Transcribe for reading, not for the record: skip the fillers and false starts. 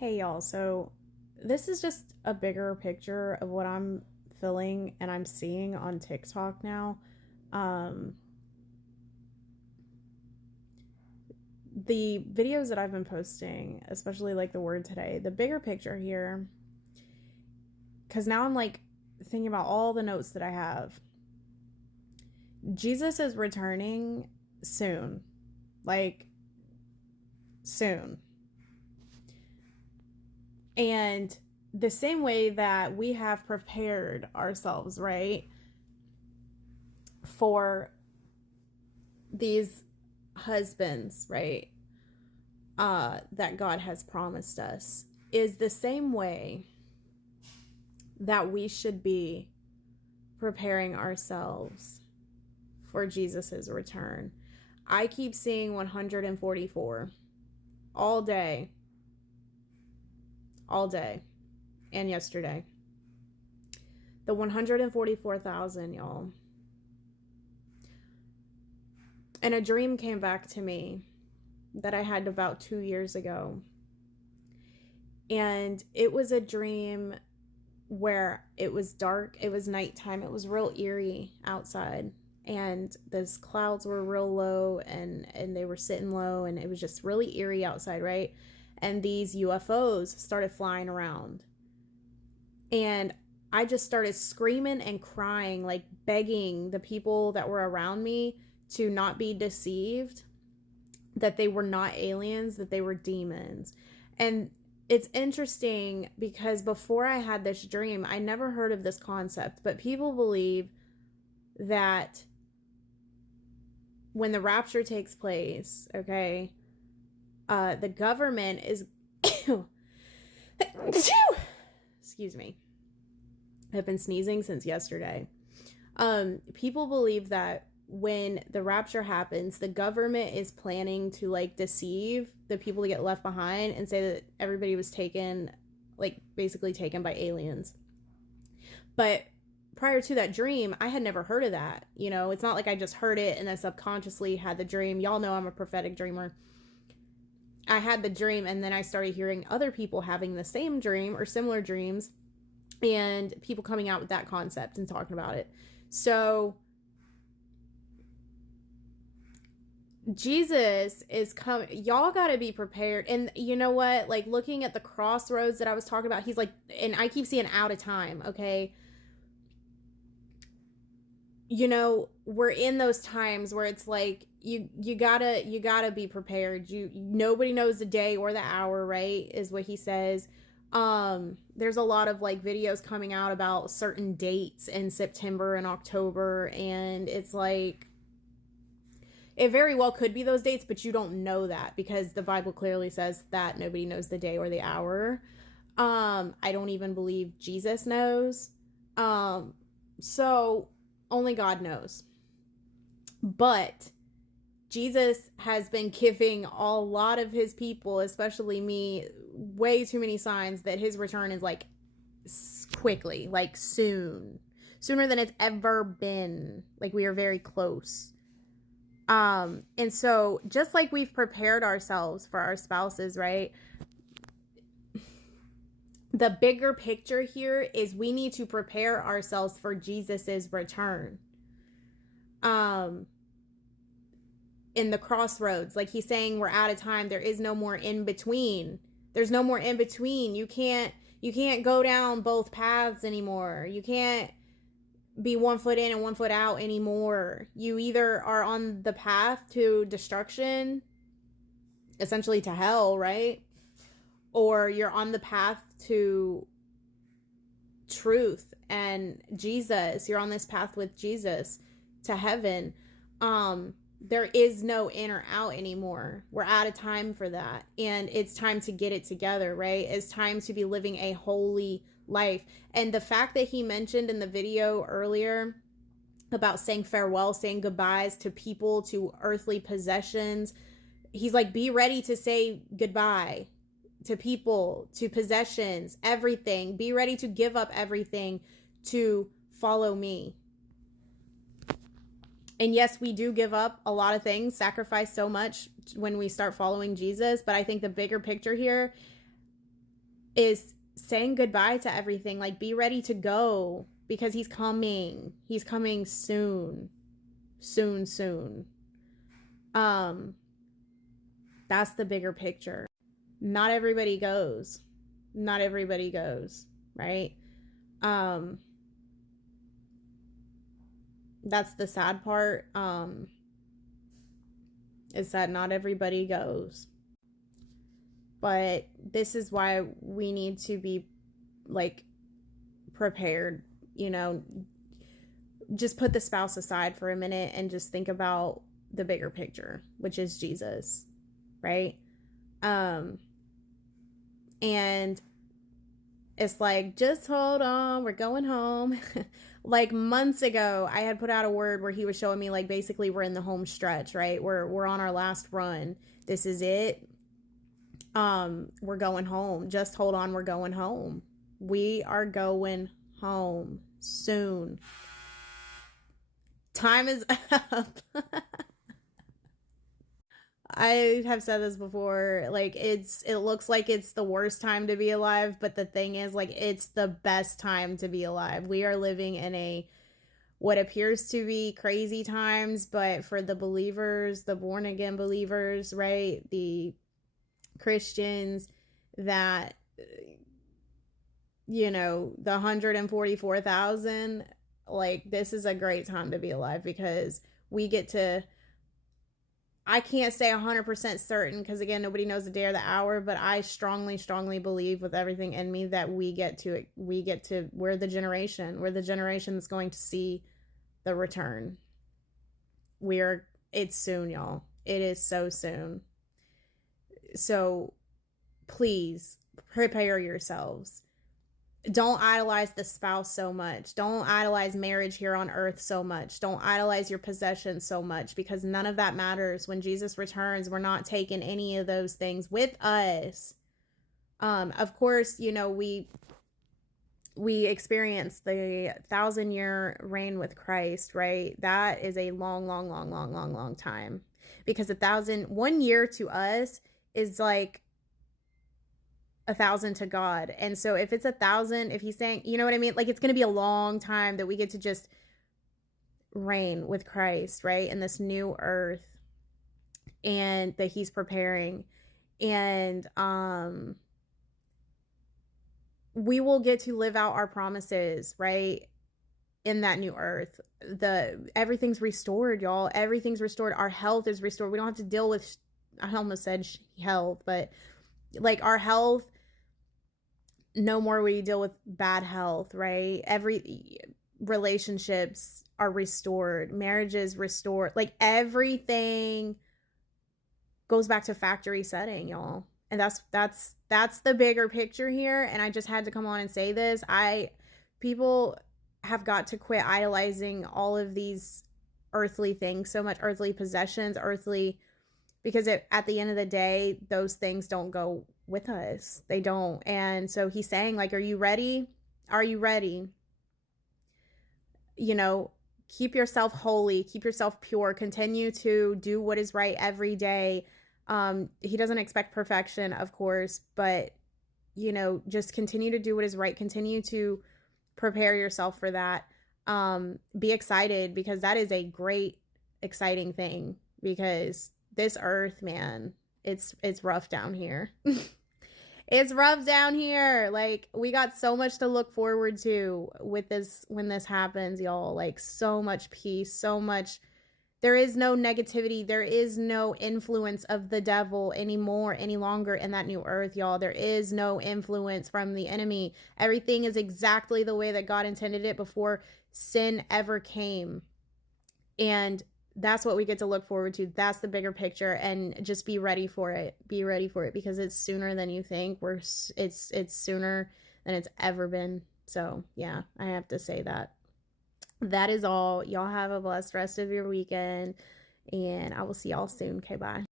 Hey y'all, so this is just a bigger picture of what I'm feeling and I'm seeing on TikTok now. Um, the videos that I've been posting, especially like the word today, the bigger picture here, because now I'm like thinking about all the notes that I have. Jesus is returning soon, like soon. And the same way that we have prepared ourselves, right, for these husbands, right, that God has promised us, is the same way that we should be preparing ourselves for Jesus's return. I keep seeing 144 all day, and yesterday. The 144,000, y'all. And a dream came back to me that I had about 2 years ago. And it was a dream where it was dark, it was nighttime, it was real eerie outside. And those clouds were real low and they were sitting low, and it was just really eerie outside, right? And these UFOs started flying around. And I just started screaming and crying, like begging the people that were around me to not be deceived, that they were not aliens, that they were demons. And it's interesting because before I had this dream, I never heard of this concept, but people believe that when the rapture takes place, okay, the government is excuse me, I've been sneezing since yesterday. People believe that when the rapture happens, the government is planning to like deceive the people to get left behind and say that everybody was taken, like basically taken by aliens. But prior to that dream, I had never heard of that. You know, it's not like I just heard it and then subconsciously had the dream. Y'all know I'm a prophetic dreamer. I had the dream and then I started hearing other people having the same dream or similar dreams, and people coming out with that concept and talking about it. So Jesus is coming. Y'all got to be prepared. And you know what? Like looking at the crossroads that I was talking about, he's like, and I keep seeing out of time, okay? You know, we're in those times where it's like you gotta be prepared. Nobody knows the day or the hour, right? Is what he says. There's a lot of like videos coming out about certain dates in September and October, and it's like it very well could be those dates, but you don't know that because the Bible clearly says that nobody knows the day or the hour. I don't even believe Jesus knows. So only God knows. But Jesus has been giving a lot of his people, especially me, way too many signs that his return is like quickly, like soon. Sooner than it's ever been. Like we are very close. And so just like we've prepared ourselves for our spouses, right? The bigger picture here is we need to prepare ourselves for Jesus's return. In the crossroads, like he's saying, we're out of time. There is no more in between. There's no more in between. You can't go down both paths anymore. You can't be 1 foot in and 1 foot out anymore. You either are on the path to destruction, essentially to hell, right? Or you're on the path to truth and Jesus. You're on this path with Jesus to heaven. There is no in or out anymore. We're out of time for that. And it's time to get it together, right? It's time to be living a holy life. And the fact that he mentioned in the video earlier about saying farewell, saying goodbyes to people, to earthly possessions, he's like, be ready to say goodbye to people, to possessions, everything. Be ready to give up everything to follow me. And yes, we do give up a lot of things, sacrifice so much when we start following Jesus. But I think the bigger picture here is saying goodbye to everything. Like, be ready to go because he's coming. He's coming soon. Soon, soon. Um, that's the bigger picture. Not everybody goes. Not everybody goes, right? Um, that's the sad part. Is that not everybody goes. But this is why we need to be like prepared, you know, just put the spouse aside for a minute and just think about the bigger picture, which is Jesus, right? Um and it's like, just hold on, we're going home. Like months ago, I had put out a word where he was showing me like basically we're in the home stretch, right? We're on our last run. This is it. We're going home. Just hold on, we're going home. We are going home soon. Time is up. I have said this before. Like, it looks like it's the worst time to be alive, but the thing is, like, it's the best time to be alive. We are living in a what appears to be crazy times, but for the believers, the born again believers, right? The Christians that, the 144,000, like, this is a great time to be alive because we get to, I can't say 100% certain because, again, nobody knows the day or the hour, but I strongly, strongly believe with everything in me that we're the generation that's going to see the return. It's soon, y'all. It is so soon. So please prepare yourselves. Don't idolize the spouse so much. Don't idolize marriage here on earth so much. Don't idolize your possessions so much because none of that matters. When Jesus returns, we're not taking any of those things with us. Of course, we experience the 1,000-year reign with Christ, right? That is a long, long, long, long, long, long time because 1 year to us is like 1,000 to God. And so if it's 1,000, if he's saying, you know what I mean? Like, it's going to be a long time that we get to just reign with Christ, right? In this new earth and that he's preparing. And we will get to live out our promises, right? In that new earth. Everything's restored, y'all. Everything's restored. Our health is restored. We don't have to deal with, I almost said health, but like our health, no more we deal with bad health, right? Every relationships are restored, marriages restored, like everything goes back to factory setting, y'all. And that's the bigger picture here. And I just had to come on and say this. People have got to quit idolizing all of these earthly things so much, earthly possessions, because at the end of the day, those things don't go with us. They don't. And so he's saying, like, are you ready? Are you ready? Keep yourself holy, keep yourself pure, continue to do what is right every day. He doesn't expect perfection, of course, but just continue to do what is right, continue to prepare yourself for that. Be excited because that is a great, exciting thing because this earth, man, it's rough down here. It's rough down here. Like, we got so much to look forward to with this when this happens, y'all. Like, so much peace, so much. There is no negativity. There is no influence of the devil any longer in that new earth, y'all. There is no influence from the enemy. Everything is exactly the way that God intended it before sin ever came. And that's what we get to look forward to. That's the bigger picture, and just be ready for it. Be ready for it because it's sooner than you think. It's sooner than it's ever been. So yeah, I have to say that. That is all. Y'all have a blessed rest of your weekend, and I will see y'all soon. Okay, bye.